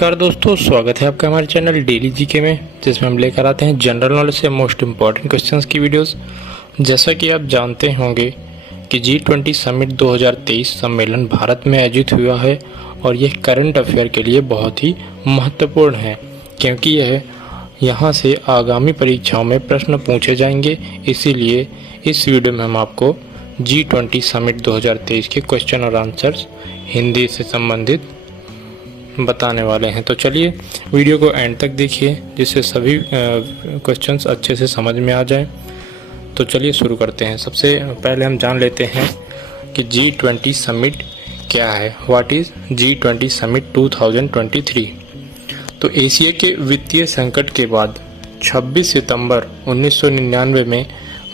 नमस्कार दोस्तों, स्वागत है आपका हमारे चैनल डेली जीके में, जिसमें हम लेकर आते हैं जनरल नॉलेज से मोस्ट इम्पॉर्टेंट क्वेश्चंस की वीडियोस। जैसा कि आप जानते होंगे कि G20 समिट 2023 सम्मेलन भारत में आयोजित हुआ है और यह करंट अफेयर के लिए बहुत ही महत्वपूर्ण है, क्योंकि यह यहाँ से आगामी परीक्षाओं में प्रश्न पूछे जाएंगे। इसीलिए इस वीडियो में हम आपको G20 समिट 2023 के क्वेश्चन और आंसर्स हिंदी से संबंधित बताने वाले हैं। तो चलिए वीडियो को एंड तक देखिए, जिससे सभी क्वेश्चंस अच्छे से समझ में आ जाएं। तो चलिए शुरू करते हैं। सबसे पहले हम जान लेते हैं कि G20 समिट क्या है। What is G20 summit 2023। तो एशिया के वित्तीय संकट के बाद 26 सितंबर 1999 में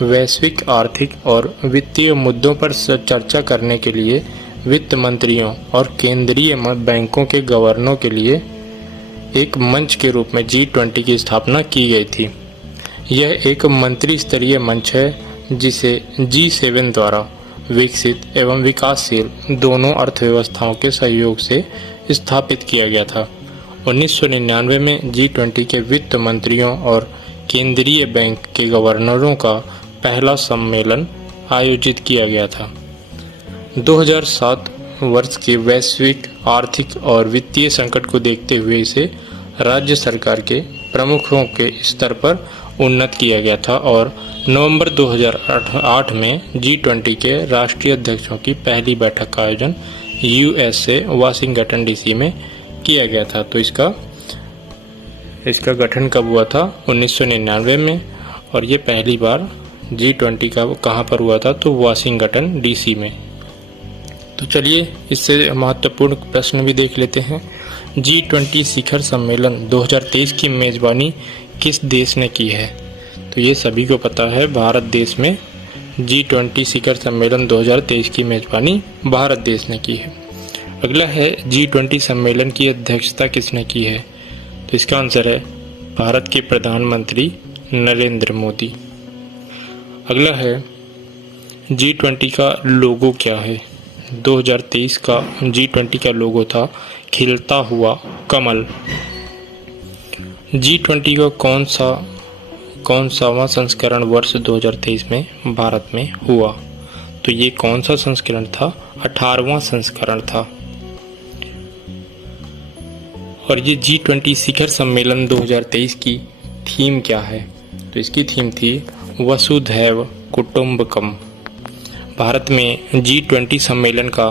वैश्विक आर्थिक और वित्तीय मुद्दों पर चर्चा करने के लिए वित्त मंत्रियों और केंद्रीय बैंकों के गवर्नरों के लिए एक मंच के रूप में G20 की स्थापना की गई थी। यह एक मंत्री स्तरीय मंच है जिसे G7 द्वारा विकसित एवं विकासशील दोनों अर्थव्यवस्थाओं के सहयोग से स्थापित किया गया था। 1999 में G20 के वित्त मंत्रियों और केंद्रीय बैंक के गवर्नरों का पहला सम्मेलन आयोजित किया गया था। 2007 वर्ष के वैश्विक आर्थिक और वित्तीय संकट को देखते हुए इसे राज्य सरकार के प्रमुखों के स्तर पर उन्नत किया गया था और नवंबर 2008 में G20 के राष्ट्रीय अध्यक्षों की पहली बैठक का आयोजन USA वाशिंगटन DC में किया गया था। तो इसका गठन कब हुआ था? 1999 में। और ये पहली बार G20 का कहाँ पर हुआ था? तो वाशिंगटन DC में। तो चलिए इससे महत्वपूर्ण प्रश्न भी देख लेते हैं। G20 शिखर सम्मेलन 2023 की मेज़बानी किस देश ने की है? तो ये सभी को पता है, भारत देश में G20 शिखर सम्मेलन 2023 की मेज़बानी भारत देश ने की है। अगला है G20 सम्मेलन की अध्यक्षता किसने की है? तो इसका आंसर है भारत के प्रधानमंत्री नरेंद्र मोदी। अगला है G20 का लोगो क्या है? 2023 का G20 का लोगो था खिलता हुआ कमल। G20 का कौन सावां संस्करण वर्ष 2023 में भारत में हुआ? तो ये कौन सा संस्करण था? 18वां संस्करण था। और ये G20 शिखर सम्मेलन 2023 की थीम क्या है? तो इसकी थीम थी वसुधैव कुटुंबकम। भारत में G20 सम्मेलन का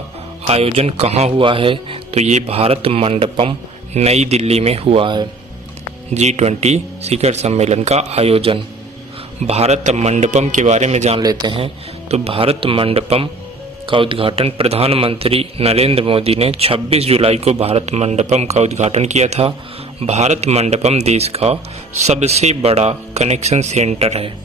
आयोजन कहाँ हुआ है? तो ये भारत मंडपम नई दिल्ली में हुआ है। G20 शिखर सम्मेलन का आयोजन भारत मंडपम के बारे में जान लेते हैं। तो भारत मंडपम का उद्घाटन प्रधानमंत्री नरेंद्र मोदी ने 26 जुलाई को भारत मंडपम का उद्घाटन किया था। भारत मंडपम देश का सबसे बड़ा कनेक्शन सेंटर है।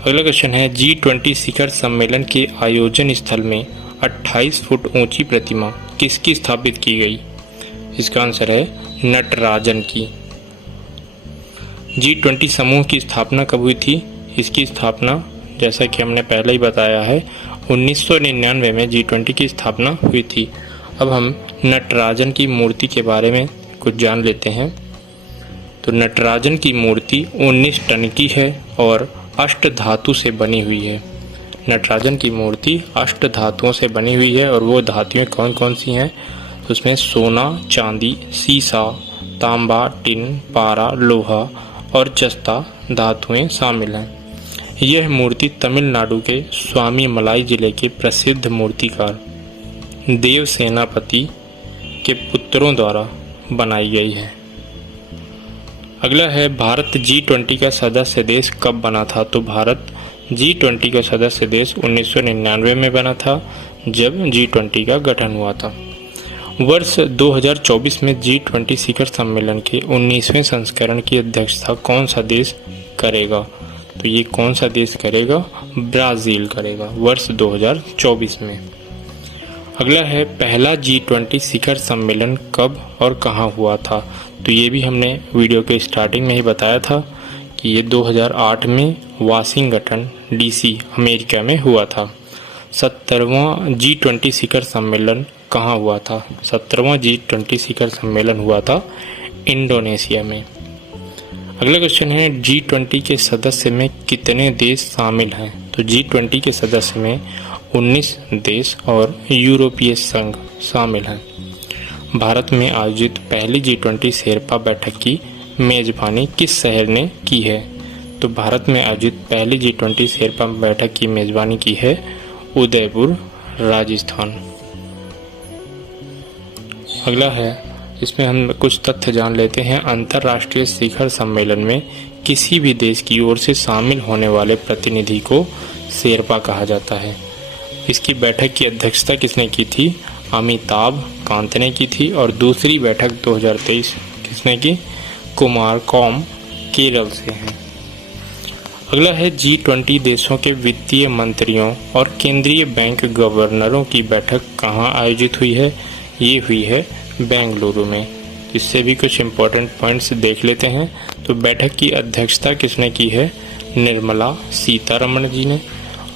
अगला क्वेश्चन है G20 शिखर सम्मेलन के आयोजन स्थल में 28 फुट ऊंची प्रतिमा किसकी स्थापित की गई? इसका आंसर है नटराजन की। G20 समूह की स्थापना कब हुई थी? इसकी स्थापना, जैसा कि हमने पहले ही बताया है, 1999 में G20 की स्थापना हुई थी। अब हम नटराजन की मूर्ति के बारे में कुछ जान लेते हैं। तो नटराजन की मूर्ति 19 टन की है और अष्ट धातु से बनी हुई है। नटराजन की मूर्ति अष्ट धातुओं से बनी हुई है और वो धातुएं कौन कौन सी हैं? तो उसमें सोना, चांदी, सीसा, तांबा, टिन, पारा, लोहा और जस्ता धातुएं शामिल हैं। यह मूर्ति तमिलनाडु के स्वामी मलाई जिले के प्रसिद्ध मूर्तिकार देव सेनापति के पुत्रों द्वारा बनाई गई है। अगला है भारत G20 का सदस्य देश कब बना था? तो भारत G20 का सदस्य देश 1999 में बना था, जब G20 का गठन हुआ था। वर्ष 2024 में G20 शिखर सम्मेलन के 19वें संस्करण की अध्यक्षता कौन सा देश करेगा? तो ये कौन सा देश करेगा? ब्राज़ील करेगा वर्ष 2024 में। अगला है पहला G20 शिखर सम्मेलन कब और कहाँ हुआ था? तो ये भी हमने वीडियो के स्टार्टिंग में ही बताया था कि ये 2008 में वाशिंगटन DC अमेरिका में हुआ था। 70वां G20 शिखर सम्मेलन कहाँ हुआ था? 17वां G20 शिखर सम्मेलन हुआ था इंडोनेशिया में। अगला क्वेश्चन है G20 के सदस्य में कितने देश शामिल हैं? तो G20 के सदस्य में 19 देश और यूरोपीय संघ शामिल हैं। भारत में आयोजित पहली G20 शेरपा बैठक की मेजबानी किस शहर ने की है? तो भारत में आयोजित पहली G20 शेरपा बैठक की मेजबानी की है उदयपुर, राजस्थान। अगला है, इसमें हम कुछ तथ्य जान लेते हैं। अंतर्राष्ट्रीय शिखर सम्मेलन में किसी भी देश की ओर से शामिल होने वाले प्रतिनिधि को शेरपा कहा जाता है। इसकी बैठक की अध्यक्षता किसने की थी? अमिताभ कांत ने की थी। और दूसरी बैठक 2023 किसने की? कुमारकॉम केरल से है। अगला है G20 देशों के वित्तीय मंत्रियों और केंद्रीय बैंक गवर्नरों की बैठक कहाँ आयोजित हुई है? ये हुई है बेंगलुरु में। इससे भी कुछ इम्पोर्टेंट पॉइंट्स देख लेते हैं। तो बैठक की अध्यक्षता किसने की है? निर्मला सीतारमण जी ने।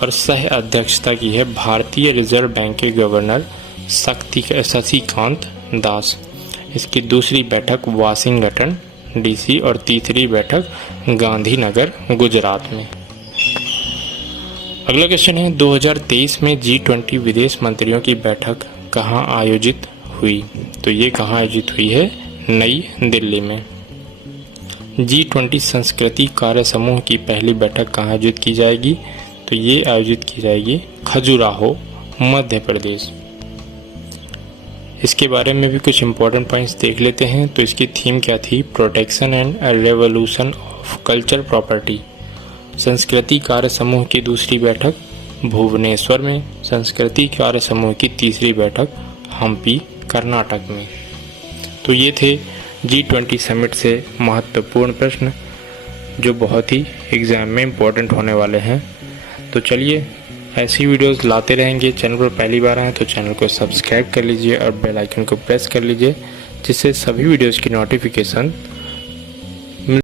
और सह अध्यक्षता की है भारतीय रिजर्व बैंक के गवर्नर शक्तिकांत दास। इसकी दूसरी बैठक वाशिंगटन DC और तीसरी बैठक गांधीनगर गुजरात में। अगला क्वेश्चन है 2023 में G20 विदेश मंत्रियों की बैठक कहाँ आयोजित हुई? तो ये कहाँ आयोजित हुई है? नई दिल्ली में। G20 संस्कृति कार्य समूह की पहली बैठक कहाँ आयोजित की जाएगी? तो ये आयोजित की जाएगी खजुराहो, मध्य प्रदेश। इसके बारे में भी कुछ इम्पोर्टेंट पॉइंट्स देख लेते हैं। तो इसकी थीम क्या थी? Protection and revolution of culture property. संस्कृति कार्य समूह की दूसरी बैठक भुवनेश्वर में। संस्कृति कार्य समूह की तीसरी बैठक हम्पी, कर्नाटक में। तो ये थे G20 समिट से महत्वपूर्ण प्रश्न जो बहुत ही एग्जाम में इम्पोर्टेंट होने वाले हैं। तो चलिए ऐसी वीडियोस लाते रहेंगे। चैनल पर पहली बार आए तो चैनल को सब्सक्राइब कर लीजिए और बेल आइकन को प्रेस कर लीजिए, जिससे सभी वीडियोस की नोटिफिकेशन